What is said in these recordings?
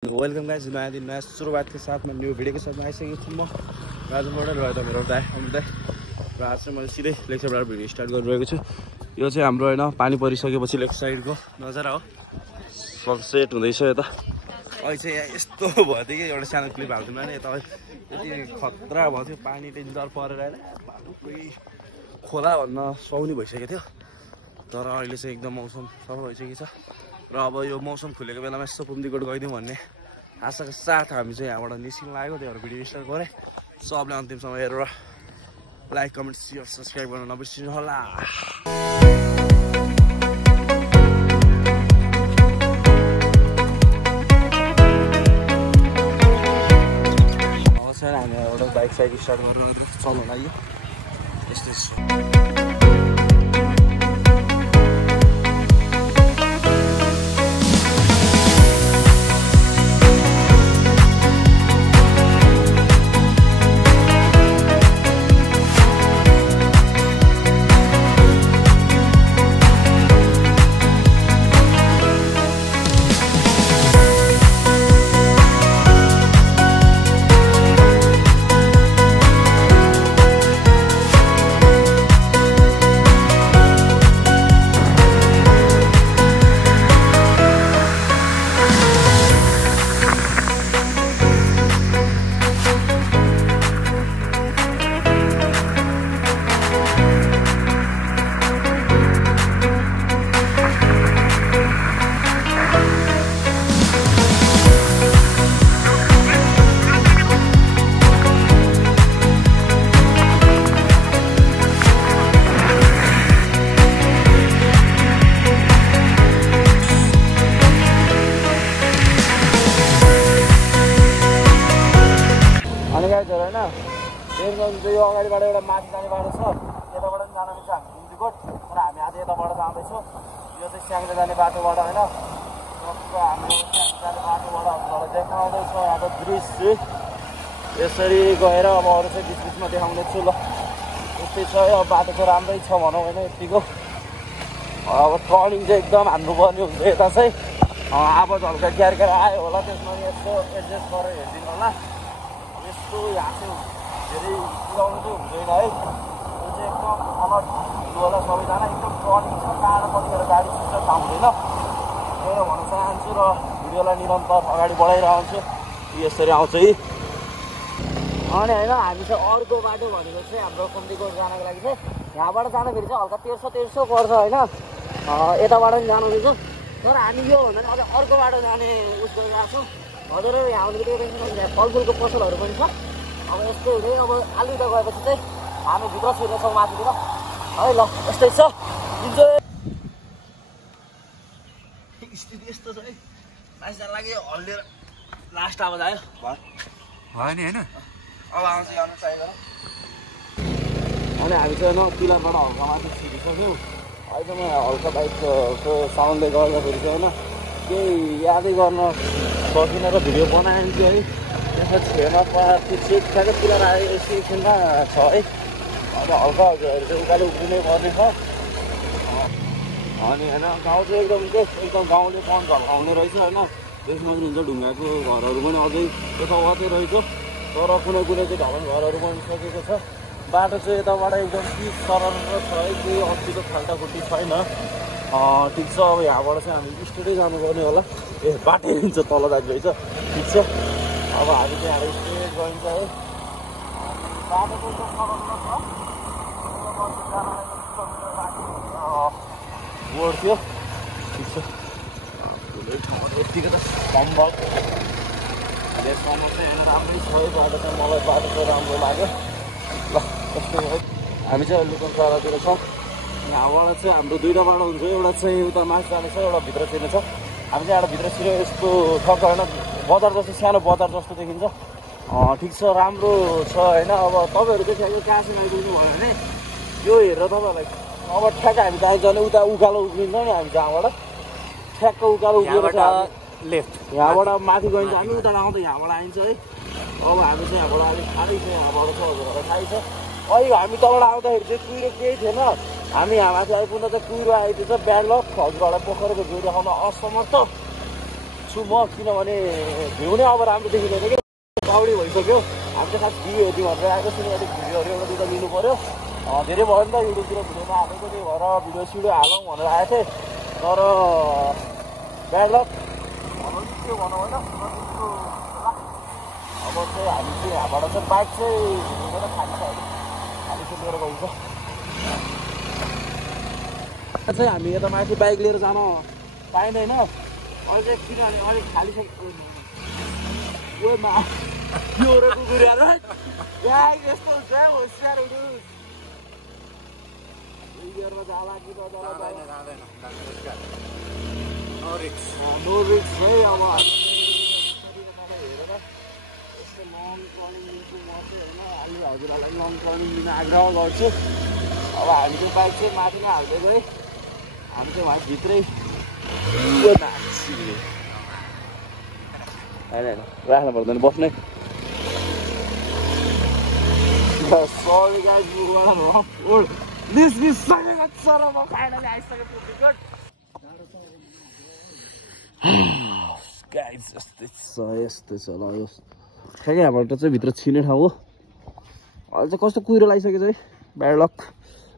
Welcome guys, नयाँ दिन नयाँ सुरुवात के साथ में न्यू भिडियो के साथ में आइसकेको छु म राजन मोडल र यता मेरो दाइ अमित दाइ र आज चाहिँ मैले सिधै लेक साइडबाट भिडियो स्टार्ट गरिरहेको छु। यो चाहिँ हाम्रो हैन पानी परिसकेपछि लेक साइडको नजारा हो। सनसेट हुँदैछ यता। अहिले चाहिँ यहाँ यस्तो भयो थियो कि एउटा सानो क्लिप हाल्दिनु भने यता यति खतरा भयो थियो, पानी डेन्जर परेर हैन खोला भन्न सुहाउने भइसकेको थियो। तर अहिले चाहिँ एकदम मौसम सफा भइसकेको छ र अब यो मौसम खुलेको बेलामा यसो पुम्दीकोट गइदिउँ भन्ने आशाको साथ हामी चाहिँ यहाँबाट निस्किन लागेको। त्यही भएर भिडियो स्टार्ट गरेँ। सबले अन्तिमसम्म हेरेर लाइक कमेन्ट सेयर सब्सक्राइब गर्न नबिर्सिनु होला। अब चाहिँ हामी एउटा बाइक साइड स्टार्ट गरेर चल्नु लाग्यो। यस्तै यो अगाडिबाट एउटा माथि जाने बाटो छ, यताबाट पनि जान मिल्छ हामी पुम्दीकोट। तर हामी आज यताबाट जाँदैछौँ। यो चाहिँ स्याङ्जा जाने बाटोबाट होइन, हामी जाने बाटोबाट देख्न आउँदैछ यहाँको दृश्य। यसरी गएर अब अरू चाहिँ बिच बिचमा देखाउने छु। ल यस्तै छ, अब बाटो चाहिँ राम्रै छ भनौँ होइन यतिको। अब टर्निङ चाहिँ एकदम हान्नुपर्ने हुन्छ। यता चाहिँ आवाज हल्का क्यार आयो होला, त्यसमा यसो एडजस्ट गरेर हेरिदिनु होला। यस्तो यहाँ चाहिँ धेरै पुऱ्याउनु चाहिँ हुँदैन है। यो चाहिँ एकदम अलर्ट हुनु होला सबैजना। एकदम टर्निङ छ, टाढो कतिखेर गाडी छिट्छ थाहा हुँदैन। त्यही भन्न चाहन्छु र भिडियोलाई निरन्तर अगाडि बढाइरहन्छु। यसरी आउँछ है। अनि होइन हामी चाहिँ अर्को बाटो भनेको चाहिँ हाम्रो पुम्दीकोट जानको लागि चाहिँ यहाँबाट जाँदाखेरि चाहिँ हल्का 1300 पर्छ होइन। यताबाट पनि जानु दिन्छ। तर हामी यो भन्दा अझ अर्को बाटो जाने उस गरिरहेको छौँ। हजुरहरू यहाँ आउने बित्तिकै फलफुलको पसलहरू पनि छ। अब यस्तै हुँदै अब आलुटा गएपछि चाहिँ हामी भित्र छिर्नेछौँ माथितिर है। ल यस्तै छ, इन्जोय। स्थिति यस्तो छ है, मान्छे लाग्यो हल्लिएर लास्ट आवाज आयो भयो नि होइन। अब आउँछ आउनु चाहियो। अनि हामी चाहिँ पिलरबाट हल्का माथि छिरिसक्यौँ। अहिले म हल्का बाइकको साउन्डले गर्दाखेरि चाहिँ होइन केही यादै गर्न सकिनँ र भिडियो बनाइन्छु है। त्यसमा छेउमा त्यो चेक खाएको पिलर आयो एकछिनमा छ है। अब हल्का चाहिँ उकालो उक्लिनै पर्ने छ। अनि होइन गाउँ चाहिँ एकदम गाउँले पन झल्काउने रहेछ होइन। त्यसमा पनि हुन्छ ढुङ्गाको घरहरू पनि अझै यताउतै रहेछ। तर कुनै चाहिँ ढलान घरहरू बनिसकेको छ। बाटो चाहिँ यताबाट एकदम पिच सरल छ है, केही अड्किलो फाल्टाफुल्टी छैन। ठिक छ। अब यहाँबाट चाहिँ हामी स्ट्रेटै जानुपर्ने होला। बाटै हुन्छ तल जान्छ ठिक छ। अब हामी चाहिँ यहाँ स्ट्रेट गइन्छ है। बाटो चाहिँ एकदम सरल छ। बोर्ड थियो ठिक छ। ठुलै ठाउँमा यतिको त कम्बल यसमा चाहिँ राम्रै छ है। बाटो चाहिँ मलाई बाटो चाहिँ राम्रो लाग्यो। ल त्यस्तै है। हामी चाहिँ लुकन सरातिर छौँ। यहाँबाट चाहिँ हाम्रो दुईवटा बाटो हुन्छ। एउटा चाहिँ उता माथि जाने छ, एउटा भित्र छिर्ने छ। हामी चाहिँ यहाँ भित्र छिर्यो। यस्तो ठक्क होइन, बजार जस्तो सानो बजार जस्तो देखिन्छ। ठिक छ, राम्रो छ होइन। अब तपाईँहरू चाहिँ यो कहाँसम्म आइपुग्नु भयो भने यो हेरेर तपाईँहरूलाई अब ठ्याक्क हामी जान्छ भने उता उकालो उक्लिन्छ नि। हामी जहाँबाट ठ्याक्क उकालो उक्लेर लेफ्ट यहाँबाट माथि गइन्छ। हामी उता आउँदा यहाँबाट आइन्छ है। अब हामी चाहिँ यहाँबाट अलिक खाली छ, यहाँबाट छ हजुरहरूलाई थाहै छ। अहिले हामी तलबाट आउँदाखेरि चाहिँ कुहिरो केही थिएन। हामी यहाँ माथि आइपुग्दा चाहिँ कुहिरो आइदिएछ। ब्याड लक हजुरहरूलाई पोखरको भ्यू देखाउन असमर्थ। छु म, किनभने भ्यू नै अब राम्रो देखिँदैन कि क्लाउडी भइसक्यो। हामी त खास भ्यू हेर्ने भनेर आएको सिनेमेटिक भिडियोहरू एउटा दुइटा लिनु पऱ्यो। धेरै भयो नि त युट्युबतिर भिडियोमा हालेको, त्यही भएर भिडियो सिडियो हालौँ भनेर आएको थिएँ। तर ब्याड लक भनौँ के भनौँ होइन। अब चाहिँ हामी चाहिँ यहाँबाट चाहिँ बाइक चाहिँ खाली छ, खाली चाहिँ लिएर गइन्छ। चाहिँ हामी यता माथि बाइक लिएर जान पाइँदैन अहिले चाहिँ, किनभने अलिक खाली छ। कुकुरहरू यस्तो हुन्छ होसियारहरू गियरमा जाला कि नजाला नो रिक्स है। अब हेरेर यस्तो लङ टर्निङ लिन्छु म चाहिँ होइन। अहिले हजुरहरूलाई लङ टर्निङ लिन आग्रह गर्छु। अब हामी चाहिँ बाइक चाहिँ माथिमा हाल्दै गएँ, हामी चाहिँ वहाँ भित्रै होइन राख्नु पर्दैन, बस्नै। सरी गाइस, निस्किसकेको छ र म फाइनली आइसकेको टिकट। गाइस यस्तै छ ल। यो ठ्याक्कै यहाँबाट चाहिँ भित्र छिर्ने ठाउँ हो। अहिले चाहिँ कस्तो कुहिरो लागिसकेको छ है, ब्याड लक।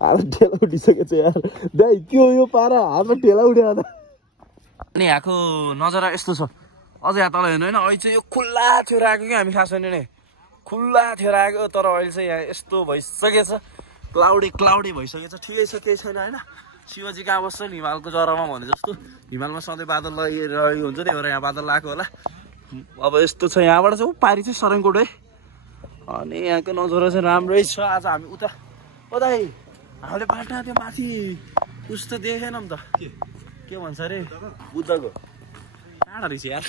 हात ठेला उठिसकेको छ यार दाइ, के हो यो पारा, हातमा ठेला उठ्यो त। अनि यहाँको नजारा यस्तो छ। अझ यहाँ तल हेर्नु होइन, अहिले चाहिँ यो खुल्ला थियो आएको कि हामी खास छैन नि, खुल्ला थियो आएको। तर अहिले चाहिँ यहाँ यस्तो भइसकेको छ, क्लाउडी भइसकेको छ। ठिकै छ, केही छैन होइन। शिवजी कहाँ बस्छ हिमालको जरामा भने जस्तो, हिमालमा सधैँ बादल लगाइरहेको हुन्छ, त्यही भएर यहाँ बादल लगाएको होला। अब यस्तो छ, यहाँबाट चाहिँ पारी चाहिँ सरङकोट है। अनि यहाँको नजारा चाहिँ राम्रै छ। आज हामी उता दाइ हामीले बाटा त्यो माथि उस्तो देखेन नि त, के भन्छ अरे बुद्धको कहाँ रहेछ यार।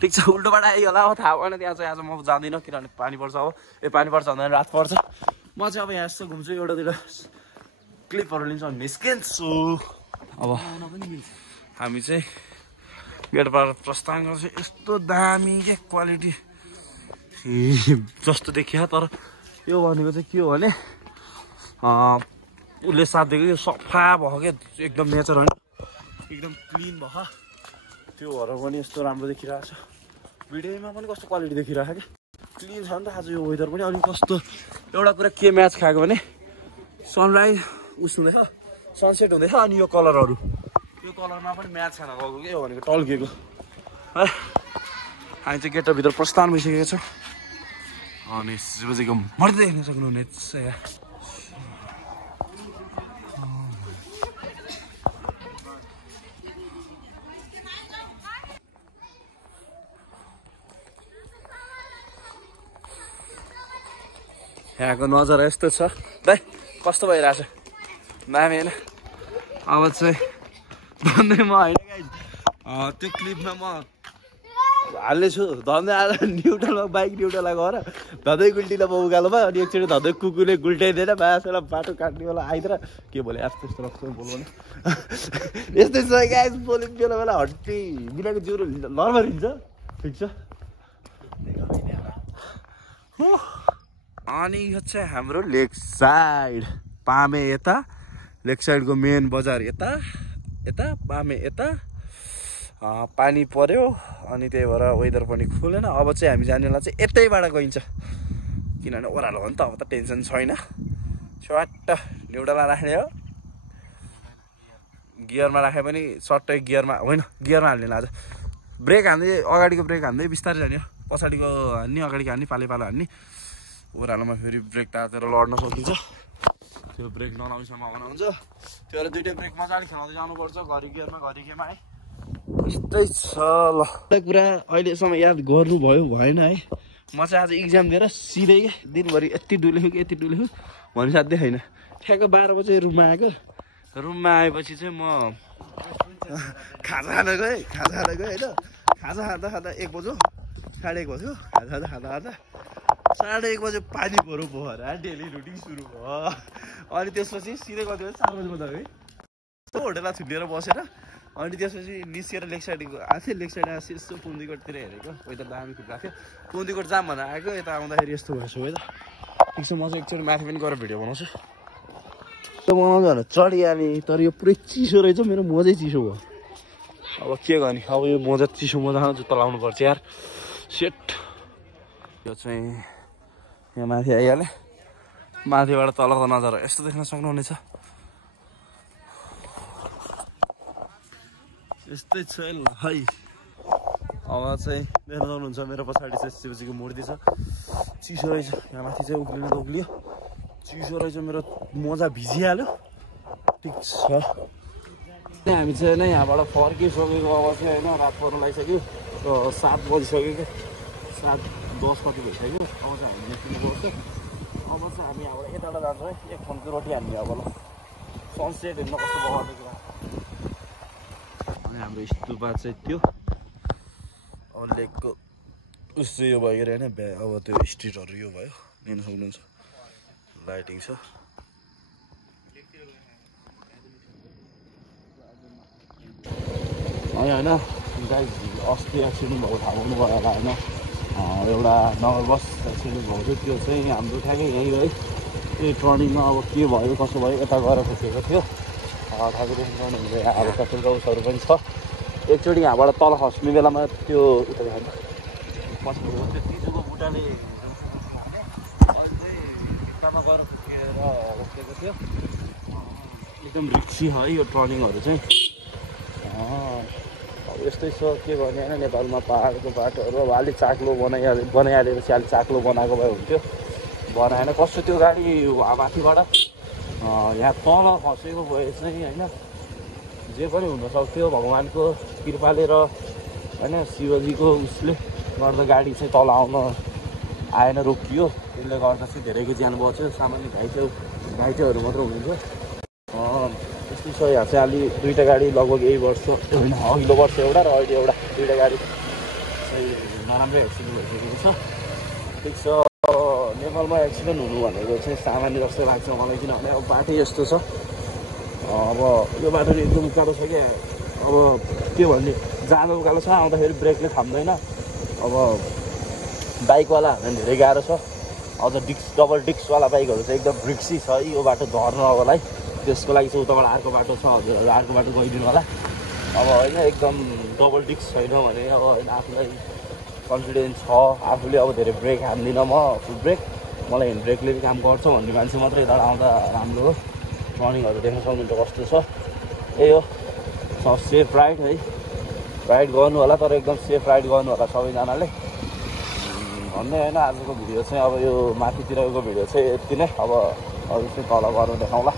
ठिक छ, उल्टो बाटो आइयो होला, अब थाहा भएन। त्यहाँ चाहिँ आज म जाँदिनँ, किनभने पानी पर्छ। अब पानी पर्छ भन्दा रात पर्छ। म चाहिँ अब यहाँ यस्तो घुम्छु, एउटा दुइटा क्लिपहरू लिन्छु अनि निस्किन्छु। अब हामी चाहिँ गेटबाट प्रस्थान गर्छु। यस्तो दामी के क्वालिटी जस्तो देखियो। तर यो भनेको चाहिँ के हो भने उसले साथ दिएको यो सफा भयो क्या, एकदम नेचर होइन, एकदम क्लिन भयो। त्यो भएर पनि यस्तो राम्रो देखिरहेको छ। भिडियोमा पनि कस्तो क्वालिटी देखिरहेको क्या, क्लिन छ नि त। आज यो वेदर पनि अलिक कस्तो, एउटा कुरा के म्याच खाएको भने सनराइज उस हुँदैछ, सनसेट हुँदैछ, अनि यो कलरहरू, यो कलरमा पनि म्याच खान गएको के हो भनेको टल्किएको है। हामी चाहिँ गेटभित्र प्रस्थान भइसकेको छ। अनि शिवजीको मूर्ति देख्न सक्नुहुनेछ। यहाँको नजारा यस्तो छ दाइ, कस्तो भइरहेछ दामी होइन। अब चाहिँ धन्दै म होइन त्यो क्लिपमा म हाल्नेछु। धन्दै आएर न्युट्रलमा बाइक न्युट्रलमा गएर धँदै गुल्टीलाई उकालोमा, अनि एकचोटि धँदै कुकुरले गुल्टाइदिएर बासलाई बाटो काट्ने बेला आइदिएर के बोले यस्तो यस्तो रक्स बोल्नु भने यस्तै छ गाइस। बोल्यो बेला बेला हट्टी बिनाको जिउरो नर्मल हिँड्छ। ठिक छ। अनि यो चाहिँ हाम्रो लेक साइड, पामे यता, लेक साइडको मेन बजार यता, पामे यता। पानी पर्यो अनि त्यही भएर वेदर पनि खुलेन। अब चाहिँ हामी जानेलाई चाहिँ यतैबाट गइन्छ, किनभने ओह्रालो हो नि त। अब त टेन्सन छैन, स्वाट्ट न्युट्रलमा राख्ने हो। गियरमा राखे पनि सट्टै गियरमा होइन, गियरमा हाल्ने आज। ब्रेक हान्दै, अगाडिको ब्रेक हान्दै बिस्तारै जाने हो, पछाडिको हान्ने, अगाडिको हान्ने, पालो पालो हान्ने। ओह्रालोमा फेरि ब्रेक तातेर लड्न सकिन्छ, त्यो ब्रेक नलाउने सम्भावना हुन्छ। त्यो भएर दुइटै ब्रेक मजाले खेलाउँदै जानुपर्छ, घरि गियरमा घरि गेमा है। यस्तै छ ल। कुरा अहिलेसम्म याद गर्नुभयो भएन है। म चाहिँ आज इक्जाम दिएर सिधै दिनभरि यति डुलेको कि यति डुलेको भन्नु साध्यै छैन। ठ्याक्क 12 बजे रुममा आएको। रुममा आएपछि चाहिँ म खाजा खाँदा गएँ होइन। खाजा खाँदा 1 बज्यो, 1:30 बज्यो। खाजा खाँदा 1:30 बजे पानी पऱ्यो भएर डेली रुटिन सुरु भयो। अनि त्यसपछि सिधै कति बजी 4 बजीमा गएँ। यस्तो होटेलमा छुट्टिएर बसेर अनि त्यसपछि निस्केर लेक साइड आएको थिएँ। लेक साइड आएपछि यसो पुन्जीकोटतिर हेरेको, वेदर दामी खुट्टाएको थियो। पुन्जीकोट जाम भनेर आएको, यता आउँदाखेरि यस्तो भएछ वेदर। ठिक छ, म चाहिँ एकचोटि माथि पनि गएर भिडियो बनाउँछु। त्यो बनाउँछु भनेर चढिहालेँ, तर यो पुरै चिसो रहेछ, मेरो मोजै चिसो भयो। अब के गर्ने अब यो मोजा चिसो मोजामा जुत्ता लाउनु पर्छ यार सेट यो चाहिँ यहाँ माथि आइहाल्यो माथिबाट तलको नजारा यस्तो देख्न सक्नुहुनेछ यस्तै छ है अब चाहिँ देख्न सक्नुहुन्छ मेरो पछाडि चाहिँ शिवजीको मूर्ति छ चिसो रहेछ यहाँ माथि चाहिँ उक्लिन त उक्लियो चिसो रहेछ मेरो मोजा भिजिहाल्यो ठिक छ हामी चाहिँ होइन यहाँबाट फर्किसकेको अब चाहिँ होइन रात पर्नु लागिसक्यो 7 बजिसक्यो क्या 7:10 कति भइसक्यो अब चाहिँ हामी निस्किनुपर्छ अब चाहिँ हामी यहाँबाट यताबाट जान्छौँ है एक फोनको रोटी हान्ने अब ल सनसेट हेर्न कस्तो बगाएको कुरा अनि हाम्रो स्तुपा चाहिँ त्यो अब लेकको उस्तो यो भयो अरे होइन अब त्यो स्ट्रिटहरू यो भयो लिन सक्नुहुन्छ लाइटिङ छ होइन अस्ति एक्सिडेन्ट भएको ठाउँ हुनु भयो होला होइन एउटा नगर बस एक्सिडेन्ट भएको थियो त्यो चाहिँ हाम्रो ठ्याक्कै यहीँ है त्यही टर्निङमा अब के भयो कसो भयो यता गएर फुटेको थियो ठाकुरदेखि गर्नुहुँदै अब कतिको उसहरू पनि छ एकचोटि यहाँबाट तल खस्ने बेलामा त्यो उता पछाडि त्यो तिजोको बुट्टाले खुट्टामा गएर उठेको थियो एकदम रिक्सी है यो टर्निङहरू चाहिँ यस्तै छ के गर्ने होइन नेपालमा पाहाडको बाटोहरू अब अलिक चाक्लो बनाइहालेपछि अलिक चाक्लो बनाएको भए हुन्थ्यो बनाएन कस्तो त्यो गाडी माथिबाट यहाँ तल खसेको भए चाहिँ होइन जे पनि हुनसक्थ्यो भगवान्को कृपाले र होइन शिवजीको उसले गर्दा गाडी चाहिँ तल आउन आएन रोकियो त्यसले गर्दा चाहिँ धेरैको ज्यान बच्यो सामान्य घाइतेहरू मात्र हुनुहुन्छ यस्तै छ यहाँ चाहिँ अलि दुईवटा गाडी लगभग यही वर्ष होइन अघिल्लो वर्ष एउटा र अहिले दुईवटा गाडी चाहिँ नराम्रै एक्सिडेन्ट भइसकेको छ ठिक छ नेपालमा एक्सिडेन्ट हुनु भनेको चाहिँ सामान्य जस्तो लाग्छ मलाई किनभने अब बाटो यस्तो छ अब यो बाटो नि एकदम उकालो छ क्या अब के भन्ने जाँदा उकालो छ आउँदाखेरि ब्रेकले थाम्दैन अब बाइकवालाहरूलाई धेरै गाह्रो छ अझ डबल डिस्कवाला बाइकहरू चाहिँ एकदम रिक्सी छ यो बाटो झर्नलाई त्यसको लागि चाहिँ उताबाट अर्को बाटो छ हजुरहरू अर्को बाटो गइदिनु होला अब होइन एकदम डबल डिस्क छैन भने अब होइन आफूलाई कन्फिडेन्स छ आफूले अब धेरै ब्रेक हान्दिनँ म फुल ब्रेक मलाई ह्यान्ड ब्रेकले काम गर्छ भन्ने मान्छे मात्रै यता आउँदा राम्रो हो टर्निङहरू देख्न सक्नुहुन्छ कस्तो छ यही हो सेफ राइड है राइड गर्नु होला तर एकदम सेफ राइड गर्नु होला सबैजनाले भन्ने होइन आजको भिडियो चाहिँ अब यो माथितिरको भिडियो चाहिँ यति नै अब अरू चाहिँ तल गएर देखाउँला